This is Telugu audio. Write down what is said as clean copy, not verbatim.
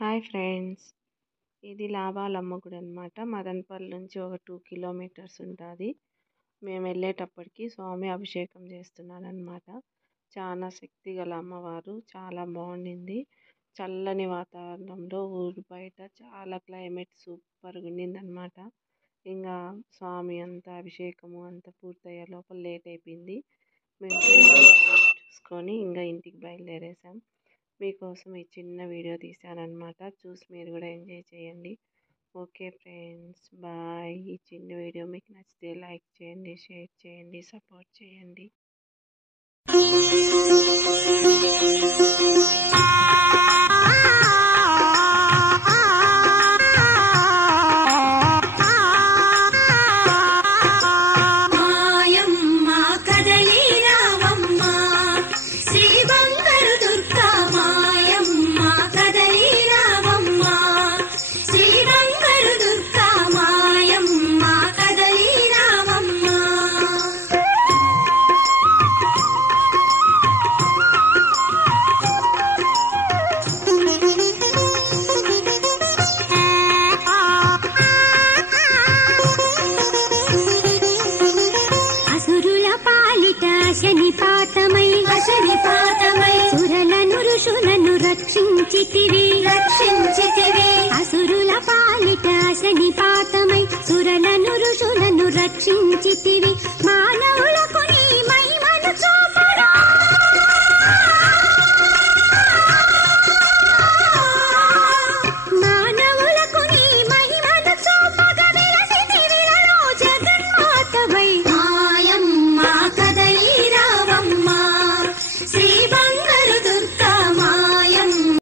హాయ్ ఫ్రెండ్స్, ఇది లాభాలమ్మ గుడి అనమాట. మదనపల్లి నుంచి ఒక 2 కిలోమీటర్స్ ఉంటుంది. మేము వెళ్ళేటప్పటికి స్వామి అభిషేకం చేస్తున్నాడు అనమాట. చాలా శక్తి గల అమ్మవారు, చాలా బాగుండింది. చల్లని వాతావరణంలో ఊరు బయట చాలా క్లైమేట్ సూపర్గా ఉండింది అనమాట. ఇంకా స్వామి అంతా అభిషేకము అంతా పూర్తయ్యే లోపల లేట్ అయిపోయింది. మేము చూసుకొని ఇంకా ఇంటికి బయలుదేరేసాం. మీకోసం ఈ చిన్న వీడియో తీశానన్నమాట. చూసి మీరు కూడా ఎంజాయ్ చేయండి. Okay friends, bye. ఈ చిన్న వీడియో మీకు నచ్చితే లైక్ చేయండి, షేర్ చేయండి, సపోర్ట్ చేయండి. శనిపాతమై సురలను ఋషులను రక్షించితివి అసురుల పాలిట శనిపాతమై సురలను ఋషులను రక్షించితివి